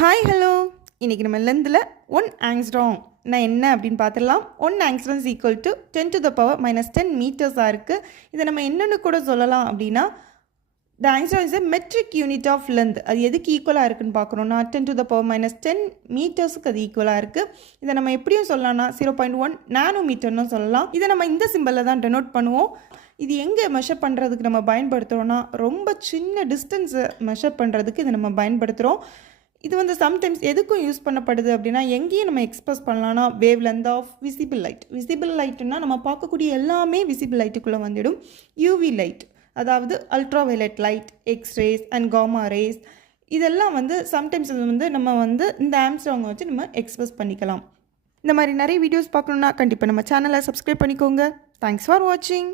Hi hello. இன்றைக்கி நம்ம லெந்தில் 1 angstrom நான் என்ன அப்படின்னு பார்த்துடலாம். 1 ஆங்ஸ்ட்ராம் ஈக்குவல் டு 10⁻⁻10 மீட்டர்ஸாக இருக்குது. இதை நம்ம என்னென்னு கூட சொல்லலாம் அப்படின்னா, the angstrom is a metric unit of length. அது எதுக்கு ஈக்குவலாக இருக்குன்னு பார்க்குறோன்னா 10⁻⁻10 மீட்டர்ஸுக்கு அது ஈக்குவலாக இருக்குது. இதை நம்ம எப்படியும் சொல்லலாம்னா 0.1 நானோமீட்டர்னு சொல்லலாம். இதை நம்ம இந்த சிம்பிளில் தான் டெனோட் பண்ணுவோம். இது எங்கே மெஷர் பண்ணுறதுக்கு நம்ம பயன்படுத்துகிறோன்னா, ரொம்ப சின்ன டிஸ்டன்ஸை மெஷர் பண்ணுறதுக்கு இதை நம்ம பயன்படுத்துகிறோம். இது வந்து சம்டைம்ஸ் எதுக்கும் யூஸ் பண்ணப்படுது அப்படின்னா, எங்கேயும் நம்ம எக்ஸ்பிரஸ் பண்ணலாம்னா wave length of visible light. Visible லைட்டுன்னா நம்ம பார்க்கக்கூடிய எல்லாமே விசிபிள் லைட்டுக்குள்ளே வந்துடும். யூவி லைட், அதாவது ultra violet light, X rays and gamma rays, இதெல்லாம் வந்து சம்டைம்ஸ் இது வந்து நம்ம வந்து இந்த ஆம்ஸ்ட்ராங்கை வச்சு நம்ம எக்ஸ்பிரஸ் பண்ணிக்கலாம். இந்த மாதிரி நிறைய வீடியோஸ் பார்க்கணுன்னா கண்டிப்பாக நம்ம சேனலை சப்ஸ்கிரைப் பண்ணிக்கோங்க. தேங்க்ஸ் ஃபார் வாட்சிங்.